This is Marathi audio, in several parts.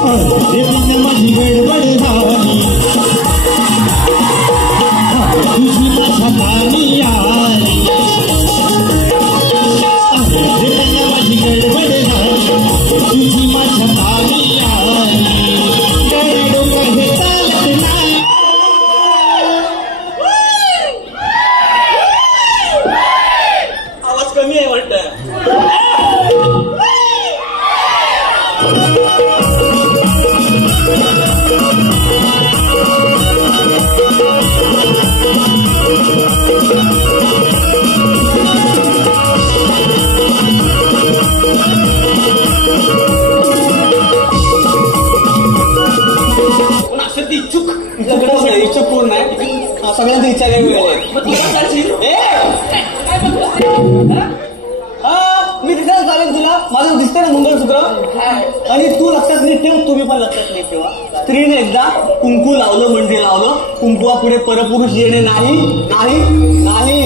माझी गडबड झाली तुझी माझ्या पाणी आली माझी गडबड झाली तुझी माझ्या पाणी आली डोकं हे चालत नाही आवाज कमी आहे वाटतं इच्छुक लग्न इच्छुक पूर्ण आहे सगळ्यांची इच्छा काही मी दिसायला चालेल तुला माझं दिसतंय ना मंगळसूत्र आणि तू लक्षात नीट ठेव तुम्ही पण लक्षात नीट ठेवा स्त्रीने एकदा कुंकू लावलं म्हणजे लावलं कुंकुवा पुढे परपुरुष येणे नाही नाही नाही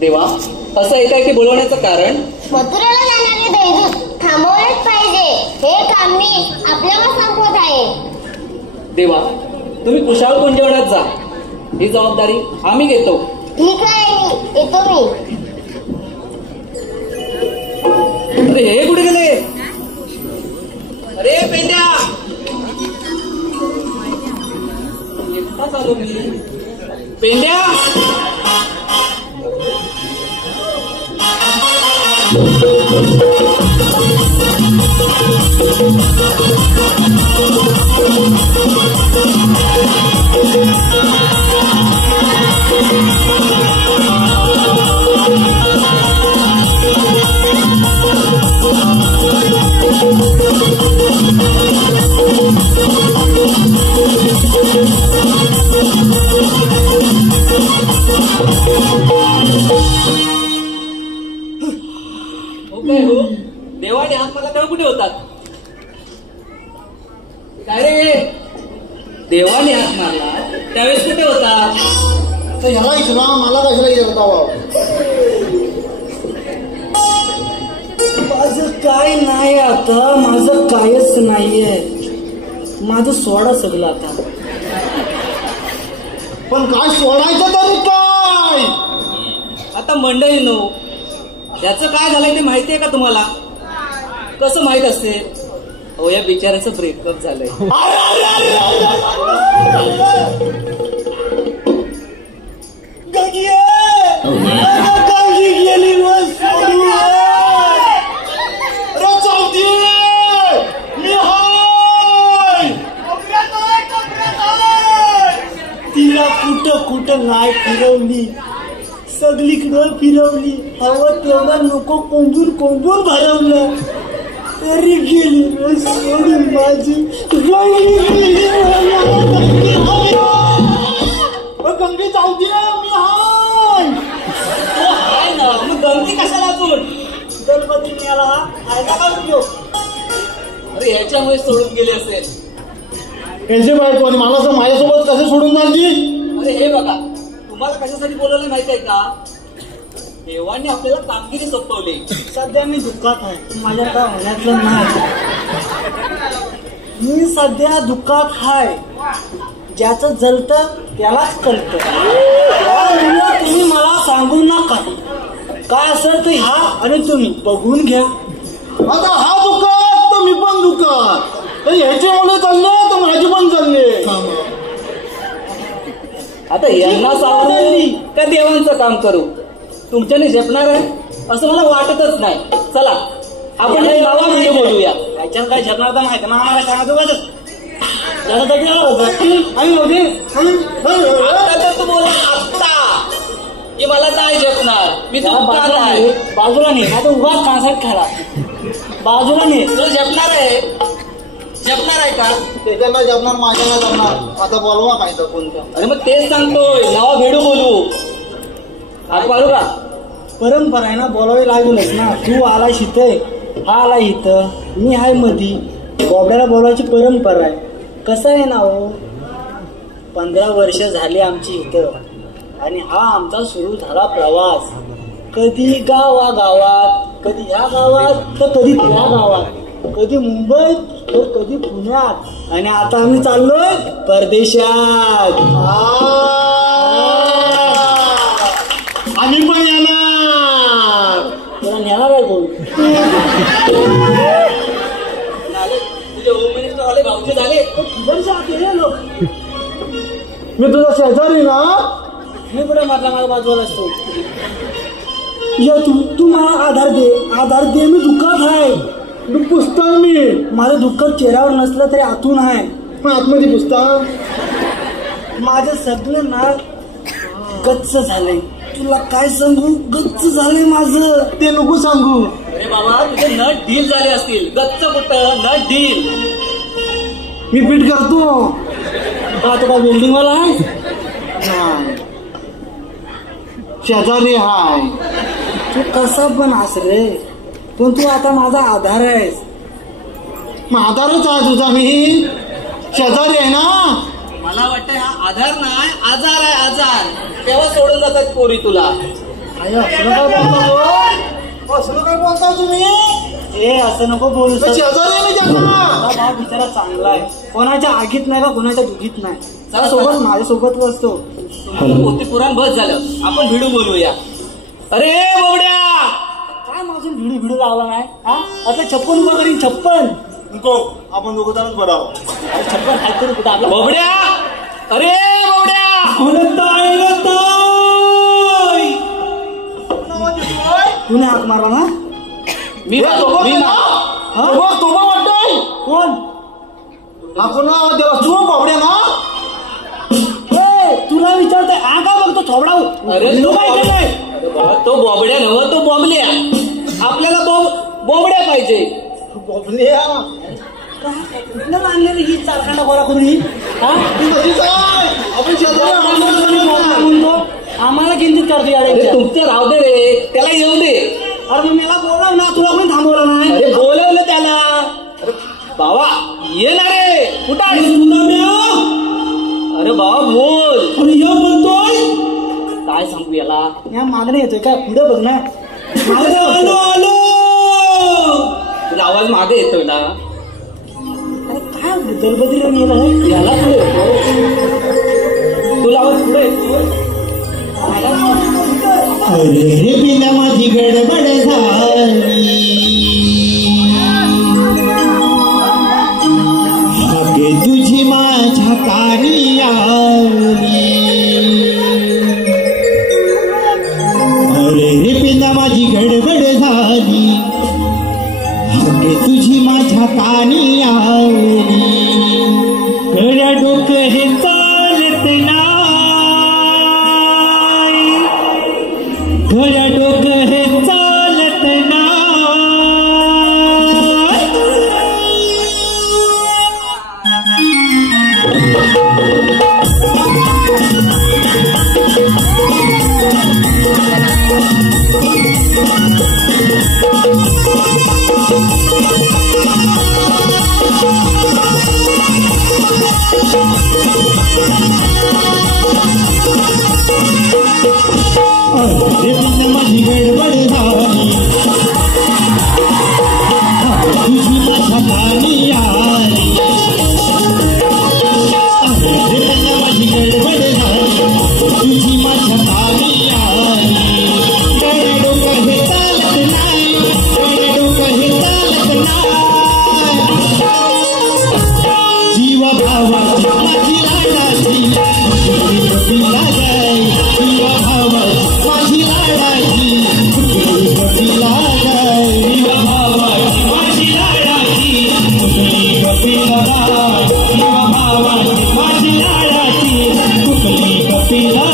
देवा असं येत की बोलवण्याचं कारण मथुरेला जाणारे दैदूत थांबवलेच पाहिजे हे काम मी आपल्यावर संपवत आहे देवा तुम्ही कुशाल कुंजवण्यात जा ही जबाबदारी आम्ही घेतो ठीक आहे मी येतो मी अरे हे कुठे गेले अरे पेंड्या एकटाच आलो मी पेंड्या देवाने हात मला तेव्हा कुठे होतात काय रे देवाने हात मारला त्यावेळेस कुठे होतात ह्याला इच्छा मला कशाला येत माझं काय नाही आता माझं कायच नाहीये माझं सोडा सगळं आता पण काय सोडायचं तरी काय आता मंडळी नो याचं काय झालंय ते माहितीये का तुम्हाला कसं माहित असते हो या बिचाऱ्याचं ब्रेकअप झालंय तिला कुठं कुठं नाही फिरवली सगळीकडं फिरवली हवं तेवढं नको कोंबून कोंबून भरवलं तरी गेली सोडून माझी गंगी जाऊ दे मी हाय ना मग गमती कशाला आपण गणपती मिळाला हा फायदा का उपयोग अरे ह्याच्यामुळे सोडून गेले असेल यांचे बायको आणि मला असं माझ्यासोबत कसे सोडून जायची अरे हे बघा तुम्हाला कशासाठी बोलवलं माहित आहे का देवाने आपल्याला कामगिरी सोपवली सध्या मी दुःखात आहे माझ्या काय होण्यातलं नाही मी सध्या दुःखात आहे ज्याचं जलतं त्यालाच कळतं तुम्ही मला सांगू नका काय असेल तर ह्या आणि तुम्ही बघून घ्या आता हा दुःखात तर मी पण दुःखात ह्याचे मुले चालले तर माझे पण चालले आता यांना सांगून का देवांचं काम करू तुमच्याने झेपणार आहे असं मला वाटतच नाही चला आपण हे नावा म्हणजे बोलूया याच्यात काय झेपणार तर माहिती मला सांगा आता तर तू बोला आत्ता की मला नाही झेपणार, मी तुमचा नाही. बाजूला नाही आता उगाच कांसात खाला. बाजूला नाही तू झेपणार आहे, झेपणार आहे का? त्याच्याला जमणार, माझ्याला जमणार. आता बोलवा काय तर कोणतं. अरे मग तेच सांगतोय, नावा भेडू बोलू. हात मारू का? परंपरा आहे ना, बोलावे लागूनच ना. तू आला इथं, हा आला इथं, मी हाय मधी. बोबड्याला बोलायची परंपरा आहे. कसं आहे ना हो, 15 वर्ष झाली आमची इथं आणि हा आमचा सुरू झाला प्रवास. कधी गावागावात, कधी ह्या गावात तर कधी त्या गावात, कधी मुंबईत तर कधी पुण्यात, आणि आता आम्ही चाललोय परदेशात. आम्ही पण येणार. तुला नेणार आहे कोण? तुझे होम मिनिस्टर आले, भाऊजी झाले. मी तुझा शेजारी ना. मी कुठे माझ्या बाजूला असतो. तू मला आधार दे. मी दुःखात आहे. तू पुसता मी. माझं दुःख चेहऱ्यावर नसलं तरी आतून आहे. पण आतमध्ये पुसता. माझं सगळं ना गच्च झालंय. तुला काय सांगू, गच्च झालंय माझं. ते नको सांगू. अरे बाबा, तुझे नट ढील झाले असतील. गच्च कुठं, नट ढील. मी फिट करतो. का तो काय बिल्डिंग वाला आहे? शेजारी हाय. तू कसा पण आस रे, पण तू आता माझा आधार आहेस. मग आधारच आहे तुझा. मी शेजारी आहे ना. मला वाटतं हा आधार नाही, आजार आहे, आजार. तेव्हा सोडून जातात पोरी तुला. असं काय बोलता तुम्ही. असं नको बोलू. शेजारी आहे मी त्याचा. हा बिचारा चांगला आहे, कोणाच्या आगीत नाही का कोणाच्या दुखीत नाही. चला सोबत माझ्यासोबत असतो. पोती पुराण बस झालं, आपण भिडू बोलूया. अरे बोबड्या, काय माझून भिडू लावला नाही. हा आता 56 उभा करीन. 56 नको, आपण दोघं जणच बरावं. 56 हात करून कुठं आपला बोबड्या. अरे बोबड्या, तुने हात मारला ना. मी तोबा वाटतोय. कोण? आपण देवा तू बाबड्या ना. तुला विचारतोय हा का बघतो थोबडा. अरे तू काय केलंय? अरे बाबा, तो बॉबड्या नव्ह, तो बॉम्बल्या. आपल्याला बोबड्या पाहिजे. बाबड्या कुठनं आणलेली ही चालकांना गोळा करून ही. हा आपण शेजारी म्हणतो आम्हाला किंचित करतो अरे याडे. तुमचं राहू दे रे, त्याला येऊ दे. अरे मला बोलाव ना, तुला कोणी थांबवलं नाही. अरे बोलवलं त्याला. अरे बाबा येणार रे, कुठं आहे? अरे बाबा बोल. बोलतोय काय सांगू याला. या मागणे येतोय काय पुढे बघ ना. आलो तुला आवाज मागे येतोय ना. अरे काय दलबदरी गेलं याला पुढे येतो, तुला आवाज पुढे येतो. अरे बिना माझी गडबड झाली. हाके तुझी माझ्या कानी आली. अरे बिना माझी गडबड झाली. हाके तुझी माझ्या कानी आली. गड्या डोकं हे चालत नाही. थोड्या डोकं हे चालत नाही. माझी गडबड झाली. तुझी माझ्या पाणी आली. माझी गडबड झाली. तुझी माझ्या पाणी आली. गड्या डोकं हे चालत नाही. गड्या डोकं हे चालत नाही. जीवा भावाची माझी लाडाची लागली. कपिला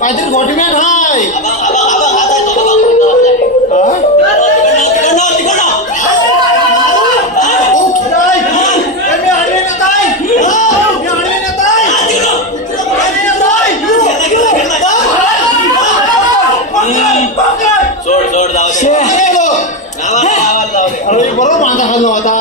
काहीतरी घोटम्यात हाय बरोबर माझा खाल्लो आता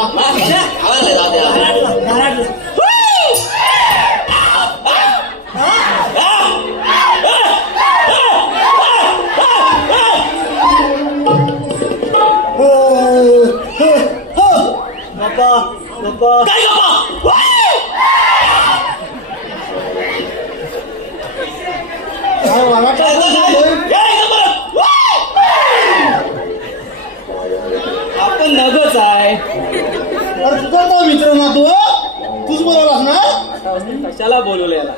आपण नगच आहे. अरे तुझा तो मित्र ना तूच बोलवलास ना कशाला बोलवलं याला?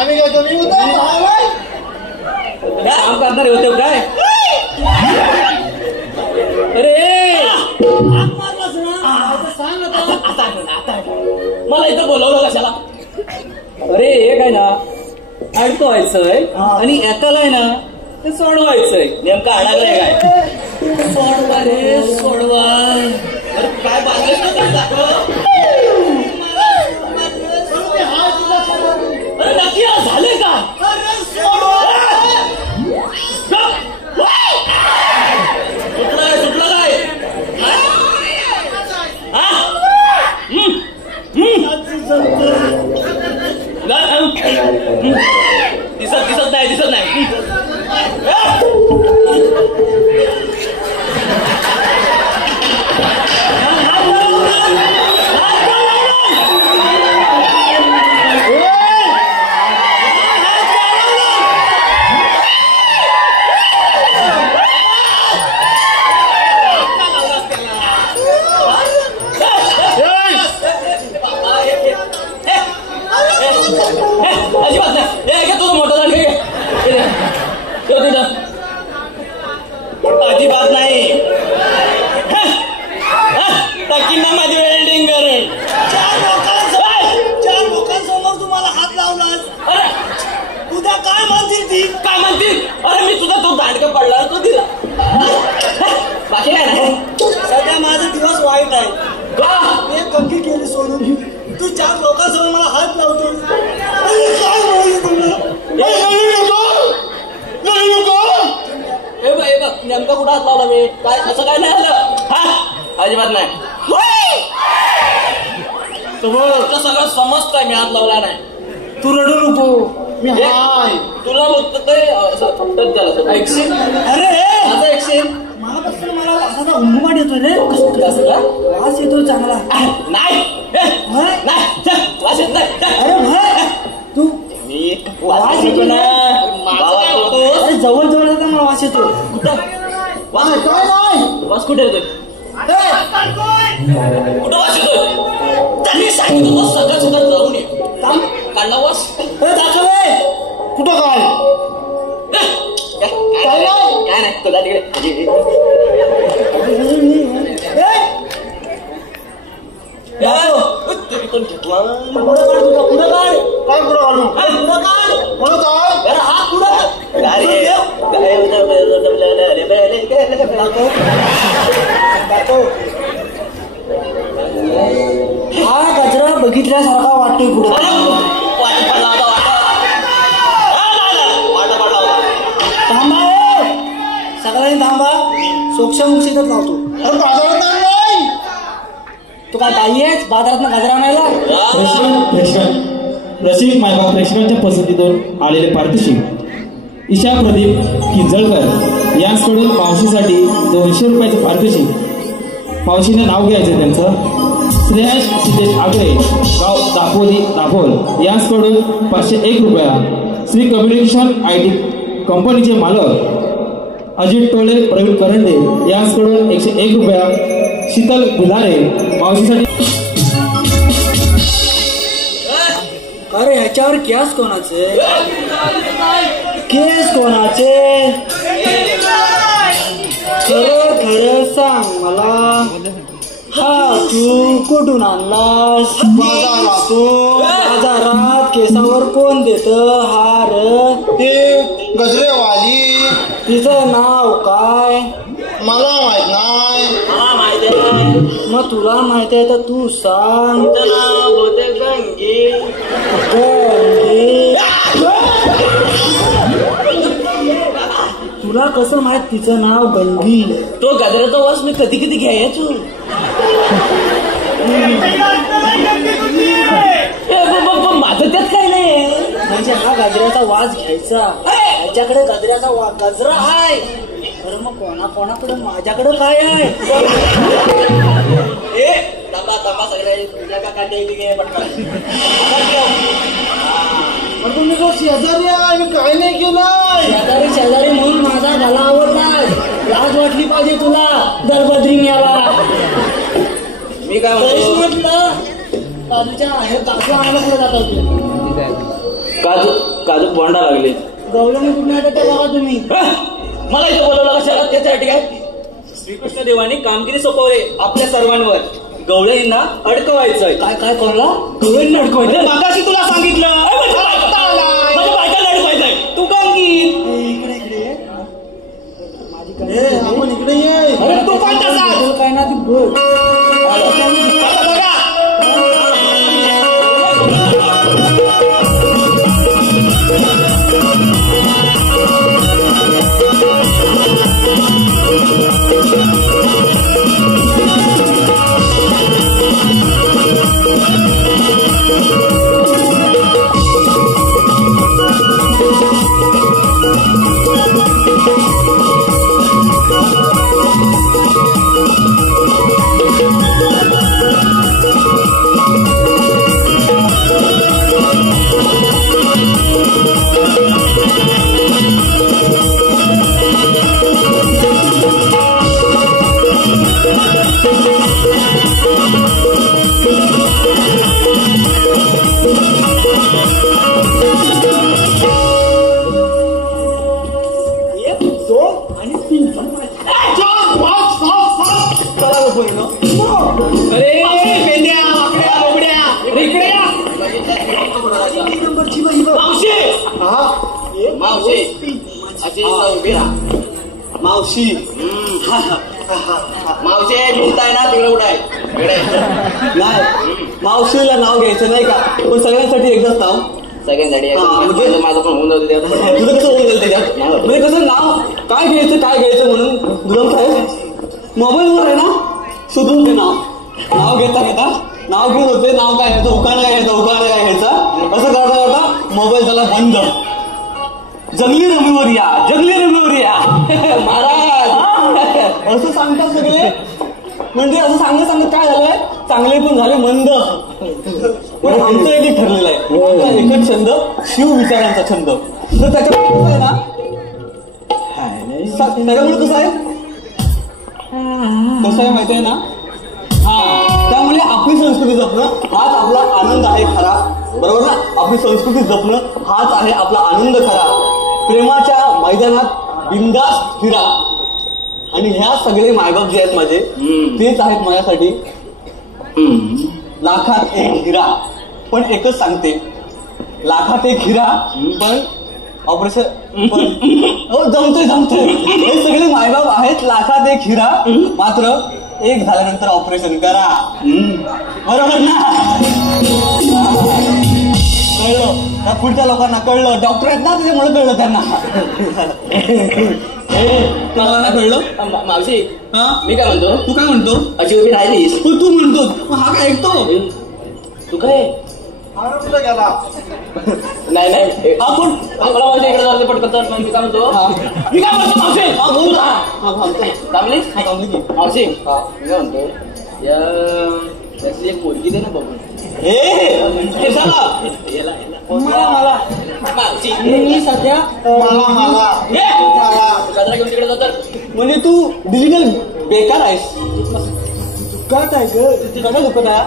आम्ही काय कमी होतो काम करणारे होते काय? अरे मला इथं बोलवलं कशाला? अरे हे काय ना अडतो व्हायचंय आणि एकाला आहे ना ते सोडवायचंय. नेमकं अडकलंय काय? सोडवा रे सोडवा. अरे काय बांधलेस अरे नक्की झाले का? सुटलं काय? दिसत नाही. अजिबात नाही. तुझं मोठं झालं अजिबात नाही. टक्कींना माझी वेल्डिंग करेल. चार लोकांसमोर तुम्हाला हात लावलास. उद्या काय म्हणतील ती? काय म्हणतील? अरे मी तुझा तो दांडका पडला तो दिला. बाकी काय नाही. सध्या माझा दिवस वाईट आहे. का? एक कक्की केली सोडून चार लोकांसमोर मला हात लावतो. काय बोलायचं तुला? हे बघ नेमका कुठं हात लावला मी? काय असं काय नाही आलं? हा अजिबात नाही. तुला सगळं समजतंय मी हात लावला नाही. तू रडू नको, मी हाय. तुला बघतो ते झालं ऐकशील. अरे आता ऐकशील. मला असा उंमाट येतोय रे. वास येतोय चांगला. नाही वास येत नाही. अरे भाई तू मी वास येतो ना. अरे जवळ जवळ येतो मला वास येतो. कुठं वास काय नाही. वास कुठे येतोय? कुठं वास येतोय? त्यांनी सांगितलं वास सगळं सुद्धा जाऊन ये. काढला वास. दाखवे कुठं काय? काय नाही तुला तिकडे घेतला पुढं काय काय पुढं काढू? पुढं काय पुढं काय? हा पुढं हा गजरा बघितल्यासारखा वाटतोय पुढं. थांबा सगळ्यांनी थांबा. सोक्षमुक्षीतच लावतो. अरे बाजारात नाही. तू काय बाई आहेस बाजारात गजरा आणायला? रसिक मायबाप प्रेक्षकांच्या पसंतीतून आलेले पारितोषिक ईशा प्रदीप किंजळकर यांकडून पावशीसाठी 200 रुपयाचे पारितोषिक. पावशीने नाव घ्यायचं त्यांचं. श्रेयश सिद्धेश आगरे गाव दापोल यांकडून 501 रुपया. श्री कम्युनिकेशन IT कंपनीचे मालक अजित टोळे प्रवीण करंडे यांकडून 101 रुपया. शीतल भिलारे पावशीसाठी. अरे ह्याच्यावर केस कोणाचे? केस कोणाचे? खरं खरं सांग मला. हा तू कुठून आणलास? बाजारात केसावर कोण देत हार? ते गजरेवाली. तिचं नाव काय? मला माहित नाही. मग तुला माहिती आहे तर तू सांग. गंगे. तुला कसं माहित तिचं नाव गंगी? तो गजराचा वास मी कधी कधी घ्यायचो. माझं त्यात काय नाही. म्हणजे हा गजऱ्याचा वास घ्यायचा. ह्याच्याकडे गजऱ्याचा गजरा आहे. अरे मग कोणाकडे माझ्याकडे काय आहे? तांबा सगळे तुम्ही जो शेजारी आहे मी काय नाही केलं. शेजारी म्हणून माझा गला आवडला. लाज वाटली पाहिजे तुला दरबद्री मिळाला. मी काय म्हणतो म्हटलं काजूच्या काजू आणायला पुढे जातात. काजू बोंडा लागले. गवळणी कुठे येतात ते बघा तुम्ही. मला इथे बोलवलं कशाला? त्याच्यासाठी काय? श्रीकृष्ण देवाने कामगिरी सोपवले आपल्या सर्वांवर. गवळींना अडकवायचंय. काय काय कोणला? गवळींना अडकवायचं? मागाशी तुला सांगितलं माझ्या बायकाला अडकवायचंय. तू कामगीर इकडे इकडे आपण इकडे ये. अरे तू पण तसा काय ना ती बोल. बघा मावशी मावशी आहे ना तिकडे कुठं आहे इकडे. नाही मावशीला नाव घ्यायचं नाही का, पण सगळ्यांसाठी एकदाच नाव. सगळ्यांसाठी म्हणजे माझं पण होऊन जाऊ तुझं कसं होऊन जाईल त्याच्यात, म्हणजे कसं नाव काय घ्यायचं म्हणून गुलाम साहेब मोबाईलवर आहे ना शोधून ते नाव घेता नाव घेऊन होते, नाव काय घ्यायचं, उखाणा काय घ्यायचा असं करता करता मोबाईल झाला बंद. जंगली रमीवर या महाराज असं सांगतात सगळे. म्हणजे असं सांगत काय झालंय, चांगले पण झाले मंद. पण आमचं एक ठरलेलं आहे, आमचा एकच छंद शिव विचारांचा छंद. तर त्याच्यामुळे आहे ना, त्याच्यामुळे कसं आहे माहिती आहे ना, त्यामुळे आपली संस्कृती जपणं हाच आपला आनंद आहे खरा. बरोबर ना, आपली संस्कृती जपणं हाच आहे आपला आनंद खरा. प्रेमाच्या मैदानात बिंदास फिरा. आणि ह्या सगळे मायबाप जे आहेत माझे, तेच आहेत माझ्यासाठी लाखात एक हिरा. पण एकच सांगते, लाखात एक हिरा पण ऑपरेशन जमतोय. हे सगळे मायबाप आहेत लाखात एक हिरा, मात्र एक झाल्यानंतर ऑपरेशन करा. बरोबर ना, कळलं त्या पुढच्या लोकांना कळलं, डॉक्टर आहेत ना त्याच्यामुळे कळलं त्यांना. मला ना कळलं. मावशी मी काय म्हणतो, तू काय म्हणतो, अशी उभी राहिलीस तू म्हणतो हा काय ऐकतो. तू काय कुठे गेला? नाही आपण मला माझ्या इकडे जाते पटकन. मी काय म्हणतो मावशी थांबली मावशी, मी काय म्हणतो त्याची एक पोरगी दे ना बघून. मला मावशी मी सध्या गजरा घेऊन तिकडे जातात. म्हणजे तू डिजिटल बेकार आहेस. दुःखात आहे ग, दुखत आहे.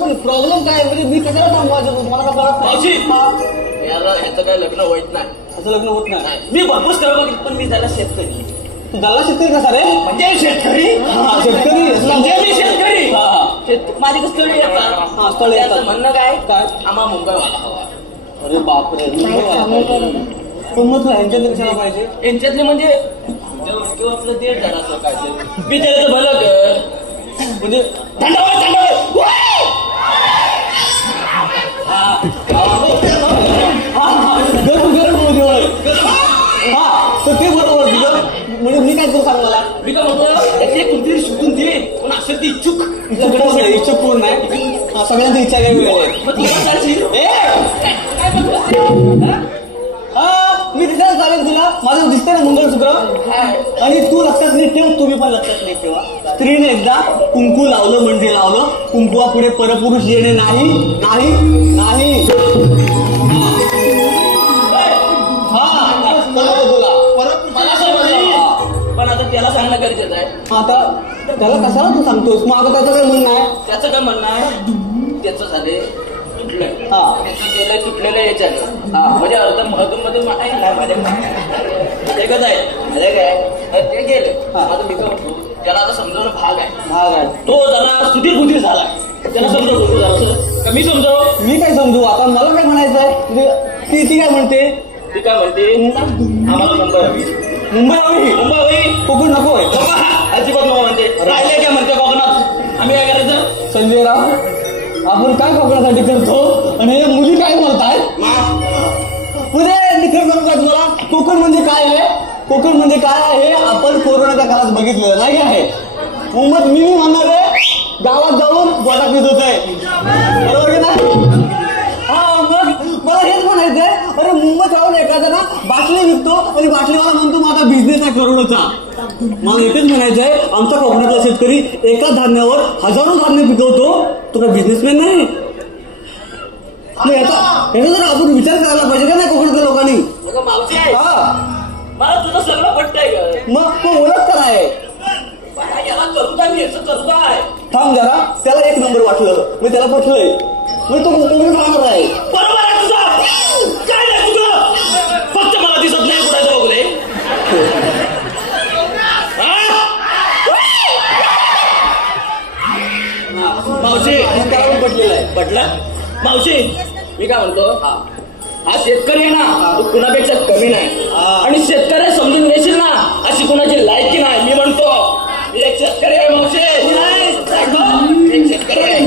पण प्रॉब्लेम काय म्हणजे मी कशाला सांगू तुम्हाला का ह्याचं काय लग्न होत नाही, असं लग्न होत नाही. मी भरपूर करतो पण मी त्याला शेतकरी. तू झाला शेतकरी कसा रे? म्हणजे शेतकरी म्हणजे मी शेतकरी. माझी स्थळी येतात. स्थळ येतात. म्हणणं काय आम्हा मुंबईवाला हवा. अरे बापरे, पण मग तुला यांच्यातले कशाला पाहिजे? यांच्यातले म्हणजे आपलं ते जरा काय बिचाराचं भलं कर. म्हणजे तर ते बरोबर तुझं. म्हणजे मी काय करू सांग मला, मी काय म्हणतो त्याची कोणतरी शिकून दे पण असेल ती इच्छुक. इच्छुक पूर्ण आहे, सगळ्यांची इच्छा काय वेगळी. मग तुला मी दिसायला चालेल तुला, माझं दिसतंय ना मंगळसूत्र. आणि तू लक्षात नीट ठेव, तुम्ही पण लक्षात नीट ठेवा. स्त्रीने एकदा कुंकू लावलं म्हणजे लावलं, कुंकुवा पुढे परपुरुष येणे नाही. पण आता त्याला सांगणं गरजेचं आहे. आता त्याला कशाला तू सांगतोस, मग आता त्याचं काय म्हणणं आहे? त्याचं काय म्हणणं आहे, त्याचं झाले तुटलेलं तुटलेलं याच्यानं म्हणजे अधूनमधून एकच आहे काय ते गेलं. आता मी काय म्हणतो त्याला आता समजावणं भाग आहे. तो जरा सुधीर झाला, त्याला समजावतो जरा. का मी समजावं? मी काय समजू आता, मला काय म्हणायचंय. ती काय म्हणते, आम्हाला मुंबई हवी. मुंबई कोकण नको आहे अजिबात नको म्हणते. राहिले काय म्हणते कोकणात, आम्ही काय करायचं? संजय राव, आपण काय कोकणासाठी करतो आणि हे मुली काय बोलतायत. पुढे निखर करू का तुम्हाला, कोकण म्हणजे काय आहे, कोकण म्हणजे काय आहे हे आपण कोरोनाच्या काळात बघितलेलं नाही आहे. मुंबईत मी म्हणणार आहे, गावात जाऊन गोटा पित आहे. बरोबर की नाही? मग मला हेच म्हणायचंय, अरे मुंबईत जाऊन एखादा ना बाटली विकतो आणि बाटलीवाला म्हणतो माझा बिझनेस आहे करोडोचा. मला एकच म्हणायचंय, आमचा कोकणातला शेतकरी एका धान्यावर हजारो धान्य पिकवतो, तो काय बिझनेसमॅन नाही. याचा जर आपण विचार करायला पाहिजे का नाही कोकणातल्या लोकांनी. मला तुझं सगळं पटतंय. मग तो ओळख काय थांब जरा, त्याला एक नंबर वाटलं, मी त्याला पटलंय, मी तो कोकणात राहणार आहे. बरोबर आहे तुझं. काय नाही तुझं, फक्त मला दिसत नाही कुठे बघले. मावशी त्याला पण पटलेलं आहे. पटलं मावशी. मी काय म्हणतो हा शेतकरी आहे ना तो कुणापेक्षा कमी नाही आणि शेतकरी समजून घेशील ना अशी कुणाची लायकी नाही. मी म्हणतो एक शेतकरी आहे मावशे, एक शेतकरी आहे.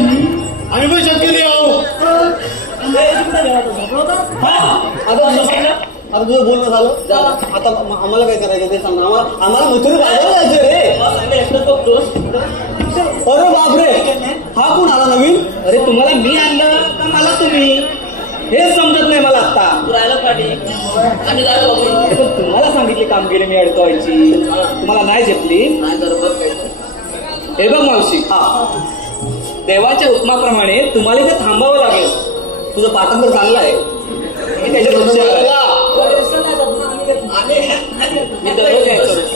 आम्ही पण शेतकरी आहो. आता तुझं बोलणं झालं, आता आम्हाला काय करायचं ते सांग. आम्हाला मथुरी बाजारात जायचं रे. अरे बापरे, हा कोण आला नवीन? अरे तुम्हाला मी आणलं का मला तुम्ही, हेच समजत नाही मला आता. राहिलं पाठी तुम्हाला सांगितली कामगिरी मी अडकवायची, तुम्हाला नाही झेपली. हे बघ मावशी, देवाच्या हुकमाप्रमाणे तुम्हाला इथे थांबावं लागेल. तुझं पाठण तर चांगलं आहे. मी त्याच्या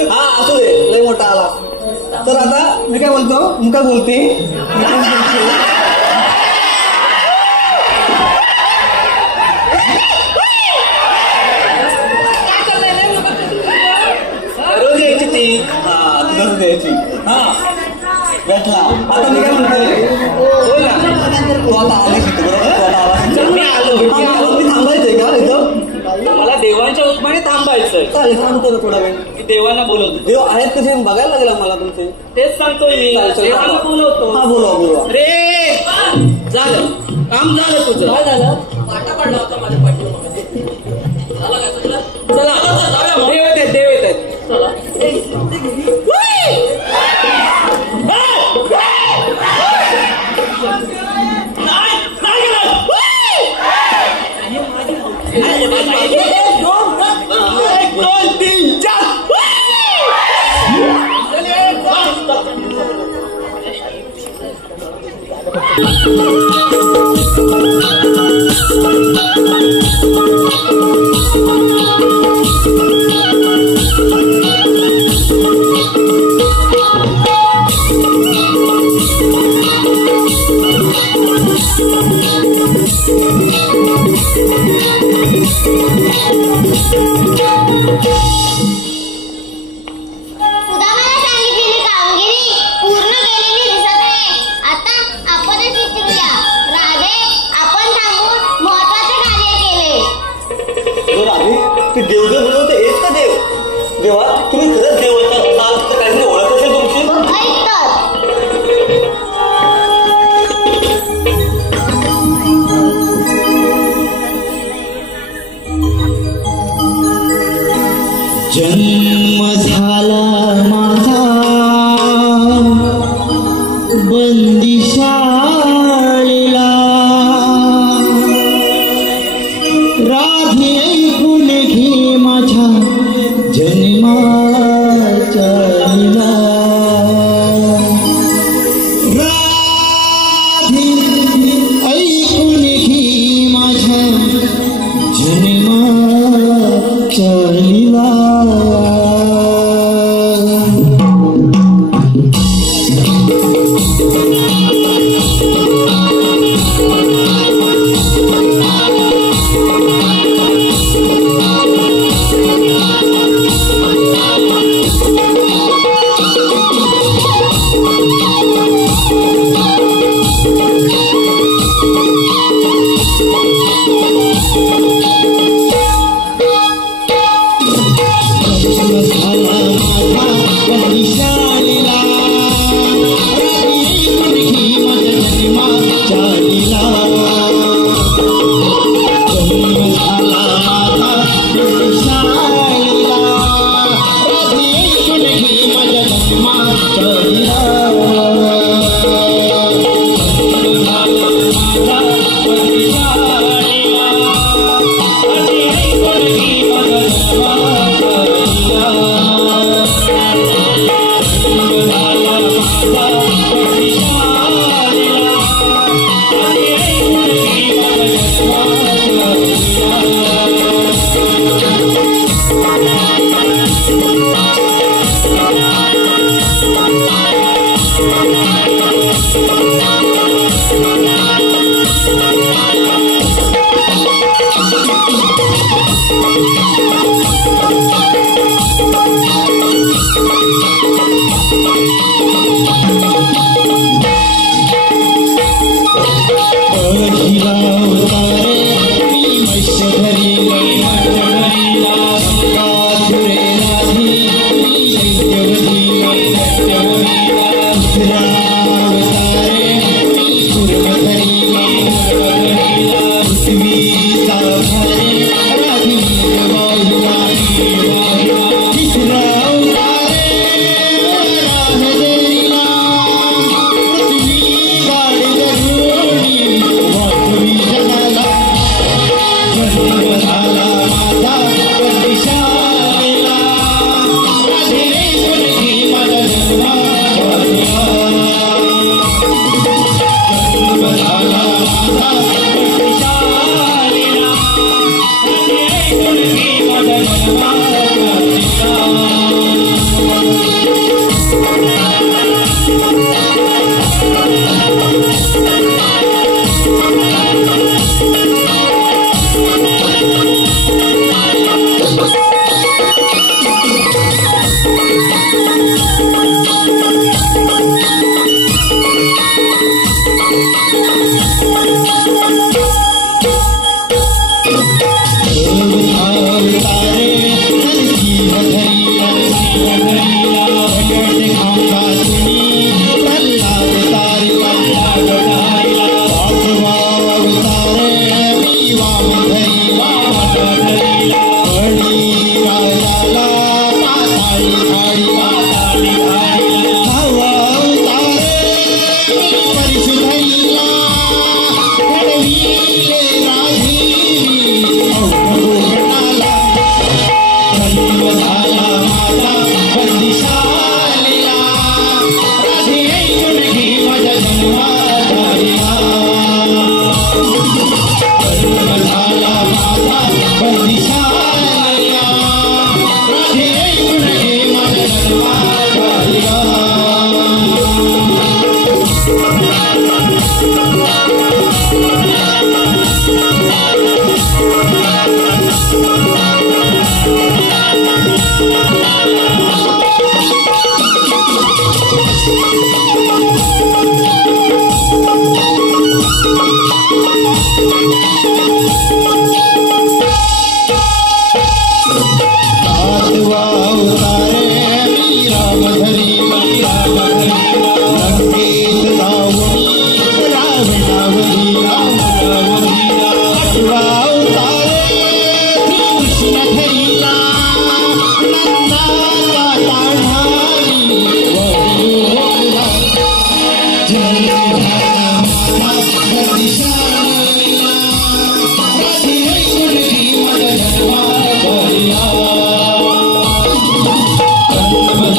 हा असू दे, लय मोठा आला. तर आता मी काय बोलतो, मी काय बोलते, रोज यायची ती. हा रोज यायची. हा भेटला. आता मी काय म्हणतोय, हो ना तू आता आली शिकतो बरोबर. मी आलो. मी थांबायचंय का इथं? मला देवांच्या हुकमाने थांबायचंय. चालेल, थांबतो ना थोडा वेळ. मी देवांना बोलवतो. देव आहेत कसे बघायला लागेल आम्हाला तुमचे. तेच सांगतोय मी, देवांना बोलवतो. हा बोलवा. रे झालं काम, झालं तुझं. काय झालं? पाटा पडला होता माझ्या पाठीवर. झालं काय तुझं? चला देव येत आहेत, देव येत आहेत. चला देवदेव बोलवते हेच का देव? देवा तुम्ही खरंच देव असाल तर काहीतरी ओळख असेल तुमची. जन्म झाला माझा बंदिशाळेला, राधे ऐकून घे माझ्या जन्मा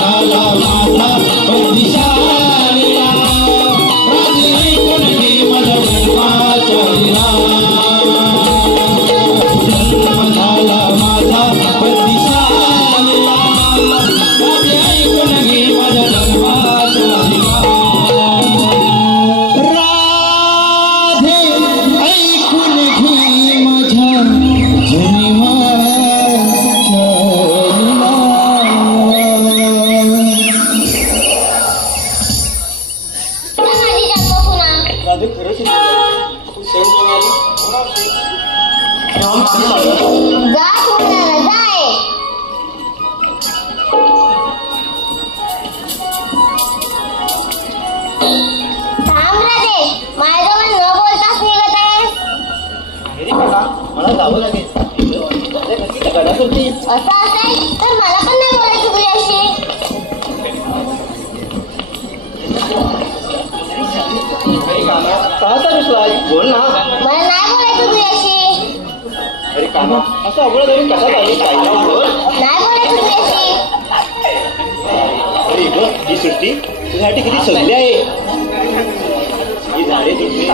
झाला माझा बंदिशाला राज ऐकून घे माझा जन्माचा लीला जन्म झाला माझा बंदिशाला राज ऐकून घे माझा जन्माचा लीला राधे ऐकून घे माझ्या जन्माचा माझी जन्मकुना राधे खरंच सेव मिळाली जा तुम्हाला रजा आहे थांब राधे माझ्याजवळ न बोलताच निघत आहेस मला जावं लागेल गडा करते असं असेल तर मला पण नाही बोलायची तुझ्याशी का दिसलाय बोल ना मला नाही बोलायचं तुझ्याशी अरे कामा असं अवघड धरून कसा झाली काय ना बोल नाही बोलायचं तुझ्याशी अरे ग ही सृष्टी तुझ्यासाठी किती सगळी आहे ही झाडे दिसली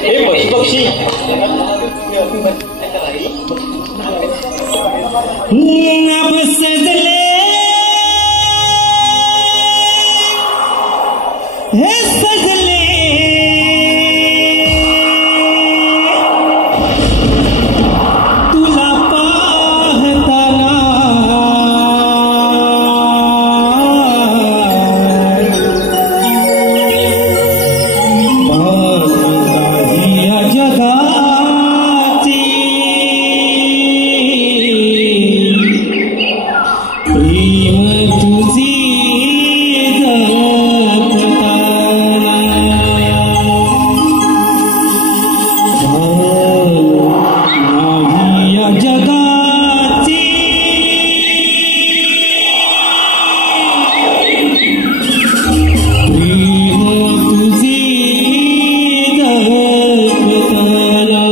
हे पशुपक्षी नभ सजले हे सजले तुला पाहताना या जगाची प्रेम तुझी जपताना नाही या जगाची प्रेम तुझी जपताना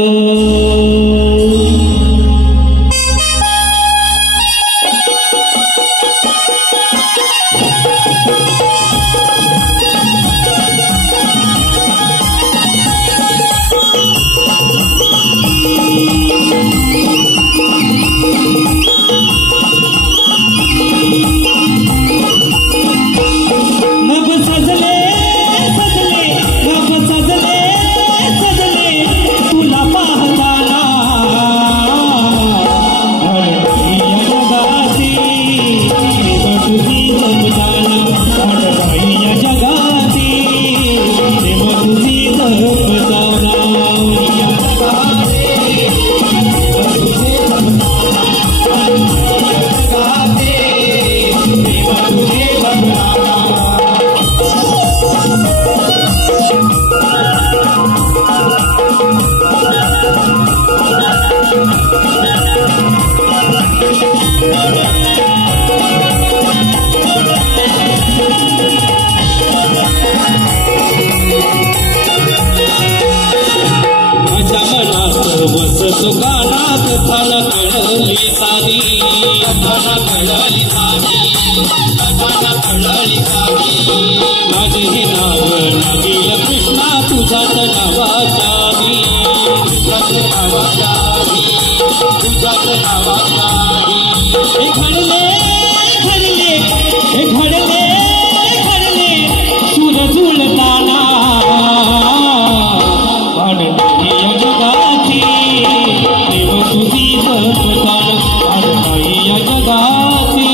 नभ सजले सजले नभ सजले सजले तुला पाहताना अडबाई या जगाची प्रेम तुझी जपताना अडबाई या जगाची प्रेम तुझी जपताना या जगाची प्रेम तुझी जपताना या जगाची प्रेम तुझी जपताना माझ्या मनात बसत गाणात थाना कळली सारी थाना कळली सारी थाना कळली सारी माझे हे नाव लागेल कृष्णा तुझ्याच नावाच्या तुझ्याच नावाच्या तुझ्याच नावाच्या हे घडले घडले हे घडले घडले सूर जुळताना अडबाई या जगाची प्रेम तुझी जपताना अडबाई या जगाची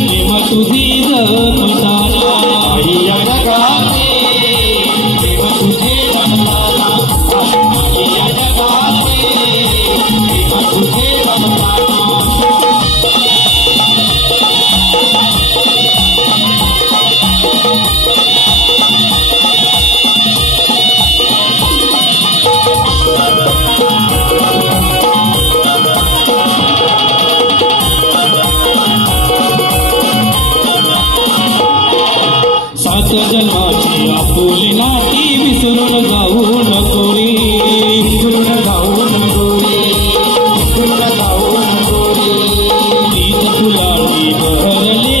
प्रेम तुझी जपताना अडबाई या जगाची प्रेम तुझी जपताना अडबाई या जगाची प्रेम तुझी जपताना सात जन्माची आपुली नाती विसरून जाऊ नको रे विसरून जाऊ नको रे विसरून जाऊ नको रे तीच फुलाची बहरले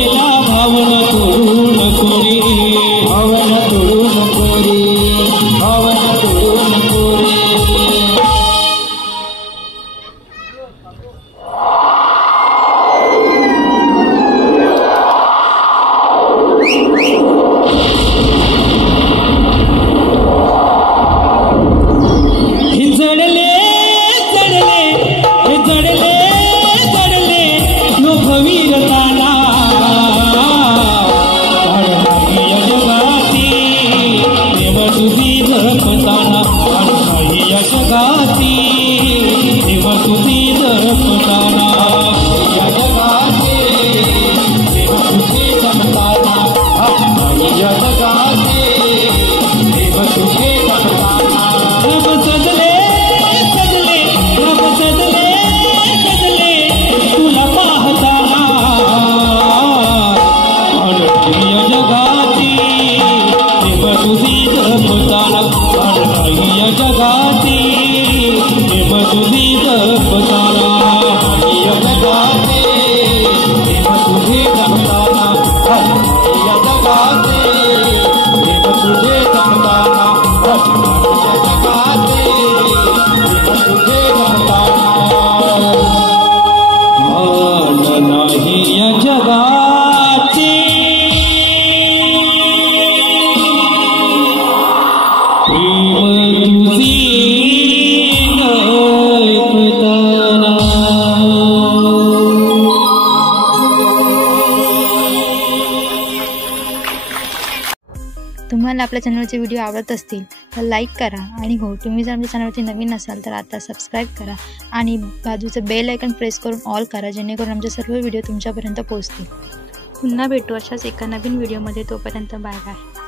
तुम्हाला आपल्या चॅनलचे व्हिडिओ आवडत असतील तर लाईक करा आणि हो तुम्ही जर आमच्या चॅनलवरती नवीन असाल तर आता सबस्क्राईब करा आणि बाजूचं बेल आयकॉन प्रेस करून ऑल करा, जेणेकरून आमचे सर्व व्हिडिओ तुमच्यापर्यंत पोहोचतील. पुन्हा भेटू अशाच एका नवीन व्हिडिओमध्ये. तोपर्यंत बाय बाय.